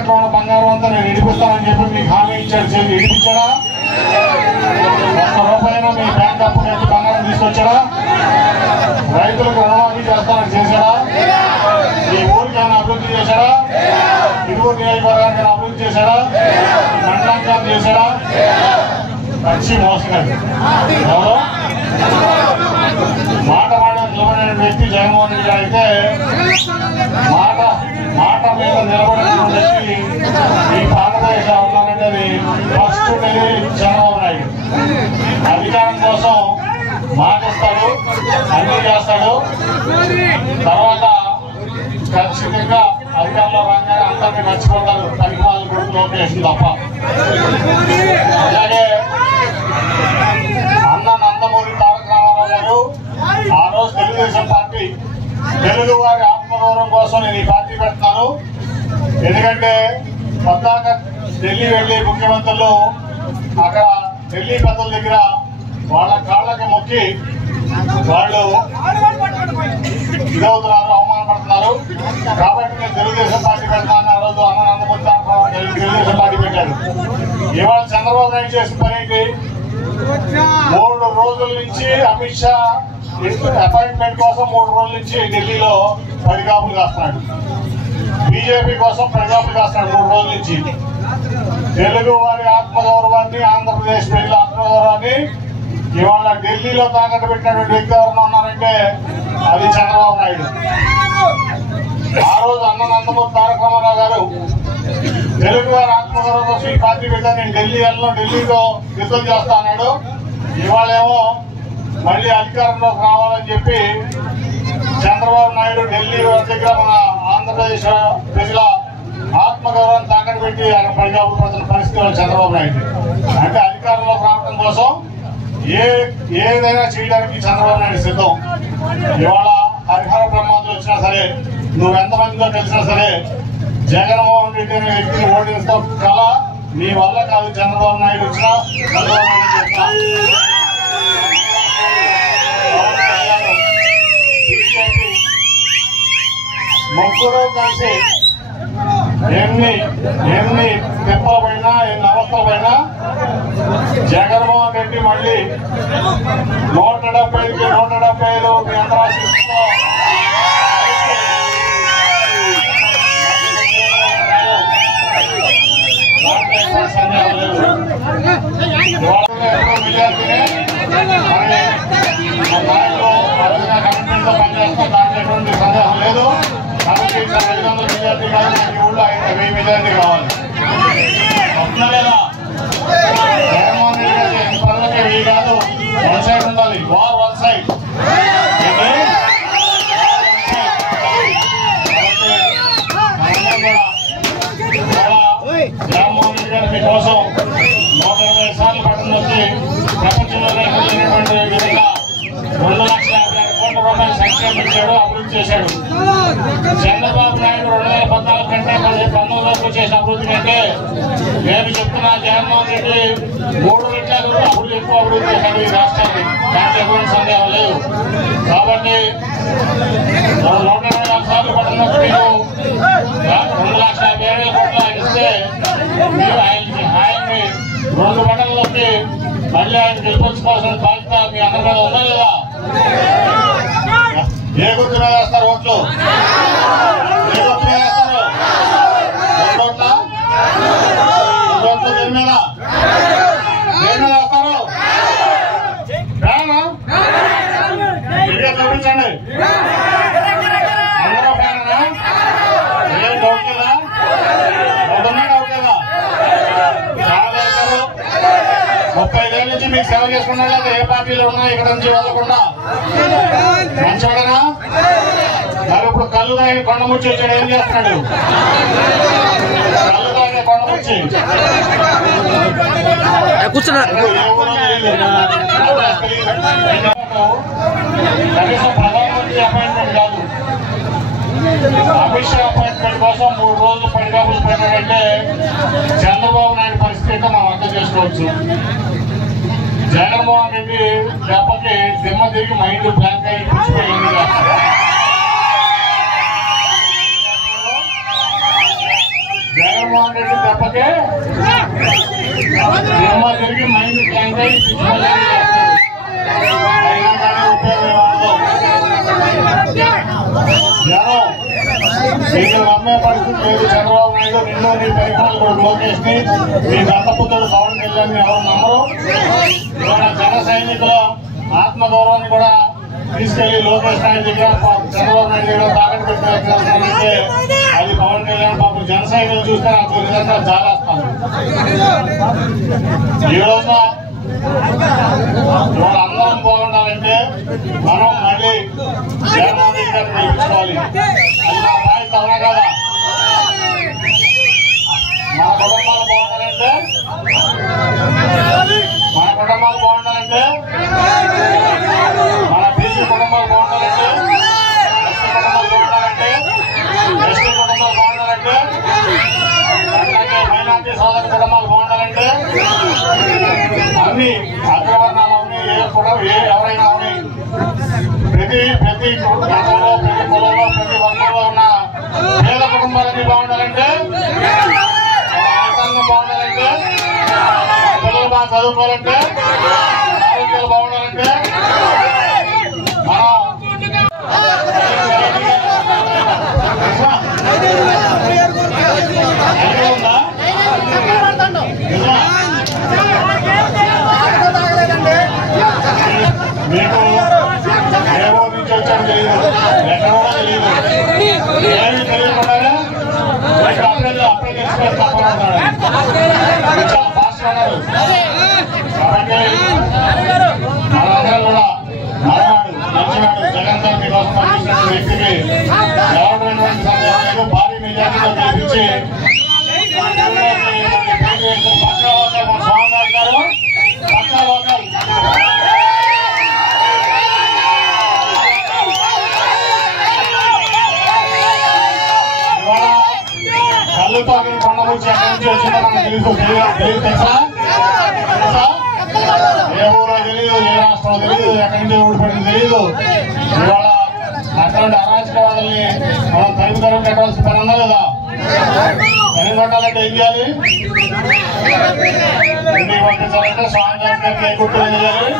బంగారం అంతా నేను ఇడిపిస్తానని చెప్పి మీకు హామీ ఇచ్చాడు. ఇడిపించాడా? ₹1 మీ బ్యాంక్ అప్పు నుంచి బంగారం తీసుకొచ్చాడా? రైతులకు రుణమాఫీ చేస్తానని చేశాడా? ఈ ఊరికి ఏమైనా అభివృద్ధి చేశాడా? ఇరువురు నియోజకవర్గానికి అభివృద్ధి చేశాడా? మండలాంకాలు చేశాడా? పచ్చి మోసగాడు. ఎవరో మాట నిలబడిన వ్యక్తి జగన్మోహన్ రెడ్డి అయితే మాట మీద నిలబడిన వ్యక్తి ఈ భారతదేశం ఉన్నారంటే అది ఫస్ట్ చంద్రబాబు నాయుడు. అధికారం కోసం మాటిస్తాడు, అన్ని చేస్తాడు, తర్వాత ఖచ్చితంగా అధికారంలో రాగానే అందరినీ మర్చిపోతారు. పరిపాలన కొడుకు లోకేష్ తప్ప. అలాగే నందమూరి తారక రామారావు గారు ఆ రోజు తెలుగుదేశం పార్టీ తెలుగు వారి ఆత్మగౌరవం కోసం నేను ఈ పార్టీ పెడుతున్నాను. ఎందుకంటే పద్దాక ఢిల్లీ వెళ్లి ముఖ్యమంత్రులు అక్కడ ఢిల్లీ పెద్దల దగ్గర వాళ్ళ కాళ్ళకి మొక్కి వాళ్ళు ఇదవుతున్నారు, అవమానపడుతున్నారు. కాబట్టి నేను తెలుగుదేశం పార్టీ పెడతాను. ఆ రోజు నందమూరి తారక రామారావు తెలుగుదేశం పార్టీ పెట్టారు. ఇవాళ చంద్రబాబు నాయుడు చేసిన పని ఏంటి? 3 రోజుల నుంచి అమిత్ షా అపాయింట్మెంట్ కోసం 3 రోజుల నుంచి ఢిల్లీలో పడిగాపులు కాస్తున్నాడు. బీజేపీ కోసం పడిగాపులు కాస్తున్నాడు 3 రోజుల నుంచి. తెలుగు వారి ఆత్మగౌరవాన్ని, ఆంధ్రప్రదేశ్ ప్రజల ఆత్మగౌరవాన్ని ఇవాళ ఢిల్లీలో తాకట్టు పెట్టినటువంటి వ్యక్తి ఎవరైనా ఉన్నారంటే అది చంద్రబాబు నాయుడు. ఆ రోజు నందమూరి తారక రామారావు గారు తెలుగు వారి ఆత్మగౌరవం కోసం ఈ పార్టీ పెట్టాను, నేను ఢిల్లీలో యుద్ధం చేస్తా అన్నాడు. ఇవాళేమో మళ్ళీ అధికారంలోకి రావాలని చెప్పి చంద్రబాబు నాయుడు ఢిల్లీ దగ్గర మన ఆంధ్రప్రదేశ్ ప్రజల ఆత్మగౌరవాన్ని తాకట్టు పెట్టి అక్కడ పడిగాపులు పడుతున్న పరిస్థితి చంద్రబాబు నాయుడు. అంటే అధికారంలోకి రావడం కోసం ఏదైనా చేయడానికి చంద్రబాబు నాయుడు సిద్ధం. ఇవాళ హరిహర బ్రహ్మాంతులు వచ్చినా సరే, నువ్వెంతమందితో తెలిసినా సరే, జగన్మోహన్ రెడ్డి అనే వ్యక్తిని ఓడిస్తాం కల మీ వల్ల కాదు. చంద్రబాబు నాయుడు వచ్చినా, చంద్రబాబు నాయుడు వచ్చినా, బీజేపీ ముగ్గురు కలిసి ఎన్ని తిప్పలు పైనా, ఎన్ని అవస్థలు పైనా జగన్మోహన్ రెడ్డి మళ్ళీ 170కి 175 మీ అందరూ ఆశిస్తూ పనిచేస్తాం, దాంట్లో ఎటువంటి సందేహం లేదు. కాబట్టి 500 మెజార్టీ కాదు, ఈ ఊళ్ళో 1000 మెజార్టీ కావాలి. వస్తున్నారా? జగన్మోహన్ రెడ్డి గారి పనులకి 1000 కాదు, 1 సైడ్ ఉండాలి. War 1 side. జగన్మోహన్ రెడ్డి గారు మీకోసం 120 సార్లు పట్టణం వచ్చి ప్రపంచంలోనే విధంగా 2,50,000 కోట్ల రూపాయలు సంక్షేమం ఇచ్చాడు, అభివృద్ధి చేశాడు. చంద్రబాబు నాయుడు 2014 కంటే 19 చేసిన అభివృద్ధి కంటే నేను చెప్తున్నా, జగన్మోహన్ రెడ్డి 3 రెట్లు ఎక్కువ అభివృద్ధి చేశాడు ఈ రాష్ట్రాన్ని. దాంట్లో ఎటువంటి సందేహం లేదు. కాబట్టి 124 సార్లు పట్టణం మీకు 2,50,000 కోట్లు ఆయన ఇస్తే మీరు ఆయన్ని 2 బటన్లకి మళ్ళీ ఆయన గెలిపించుకోవాల్సిన బాధ్యత మీ అందరి మీద ఉందా లేదా? ఏ గుర్తు మీద వేస్తారు ఓట్లు? ఏ గుర్తు మీద వేస్తారు? 2 ఓట్ల? 2 ఓట్లు దేని మీద? దేని మీద వేస్తారు? చూపించండి. అందరూ ఫ్యానా? ఏం డౌట్ లేదా? డౌట్ లేదా? చాలా వేస్తారు. 35 ఏళ్ళ నుంచి మీకు సేవ చేసుకున్నా లేదా? ఏ పార్టీలో ఉన్నా ఇక్కడ నుంచి వెళ్ళకుండా మంచివాడనా? మరి ఇప్పుడు కళ్ళు తాగి కొండముచ్చి వచ్చాడు, ఏం చేస్తున్నాడు? కళ్ళు తాగే కొండముచ్చి కనీసం ప్రధానమంత్రి అపాయింట్మెంట్ కాదు, అమిత్ షా అపాయింట్మెంట్ కోసం 3 రోజులు పడిగాపులు పెట్టాడంటే చంద్రబాబు నాయుడు పరిస్థితి మనం అర్థం చేసుకోవచ్చు. జగన్మోహన్ రెడ్డి దెబ్బకి దిమ్మ తిరిగి మైండ్ బ్లాంక్ అయ్యి కూర్చిపోయింది. జగన్మోహన్ జగన్మోహన్ రెడ్డి దెబ్బకే సినిమా తిరిగి మైండ్ ట్యాంక్ అయి జనం మీరు నమ్మే పరిస్థితి లేదు. చంద్రబాబు నాయుడు నిన్ను నీ పరిపాలన కూడా లోకేష్ ని నీ దత్తపుత్రుడు పవన్ కళ్యాణ్ ఎవరు నమ్మరు. ఇవాళ జన సైనికుల ఆత్మగౌరవాన్ని కూడా తీసుకెళ్లి లోకేష్ నాయుడు దగ్గర చంద్రబాబు నాయుడు దగ్గర తాకట్టు పెట్టాలంటే అది పవన్ కళ్యాణ్ పాపం జన సైనికులు చూస్తే నాకు నిజంగా జాలేస్తాను. ఈ రోజున ఇవాళ అందరం బాగుండాలంటే మనం మళ్ళీ జగన్మోహన్ రెడ్డి గారిని గెలిపించుకోవాలి. అది మన బాధ్యత అవునా కదా? మన కుటుంబాలు బాగుండాలంటే మన బీసీ కుటుంబాలు బాగుండాలంటే ఎస్టీ కుటుంబాలు బాగుండాలంటే అట్లాగే మైనార్టీ సోదర కుటుంబాలు బాగుండాలంటే అన్ని అగ్రవర్ణాలు ఎవరైనా ఉన్నాయి ప్రతి గతంలో ప్రతి కులంలో ప్రతి వర్గంలో ఉన్న పేద కుటుంబాలన్నీ బాగుండాలంటే బాగుండాలంటే పిల్లలు బాగా చదువుకోవాలంటే ఆరోగ్యాలు బాగుండాలంటే మీకు ఏవో నుంచి వచ్చాను తెలియదు, ఎక్కడో తెలియదు, ఏమి తెలియకుండానే అప్పుడే తెలిసిపోయి తప్పనున్నాడు. చాలా ఫాస్ట్ ఉన్నారు. కాబట్టి మనందరం కూడా మరవాడు మంచివాడు జగన్ గారు మీకోసం పంపించిన వ్యక్తికి ఎవరైనటువంటి సందేహం లేదు. భారీ మెజార్టీతో గెలిపించి పక్కా లోకల్ మన స్వామి గారు పక్కా లోకల్ కళ్ళుతో కొండ నుంచి ఎక్కడి నుంచి వచ్చిందో మనకు తెలియదు తెలుసా? ఏ ఊరో తెలియదు, ఏ రాష్ట్రం తెలియదు, ఎక్కడి నుంచి ఊడిపడింది తెలియదు. ఇవాళ అటువంటి అరాచకవాదుల్ని మనం తరిమి కట్టాల్సిన పని ఉందా లేదా? తరిమి కట్టాలంటే ఏం చేయాలి? ఇంటికి పంపించాలంటే స్వామి గారికి ఏ గుర్తు చేయాలి?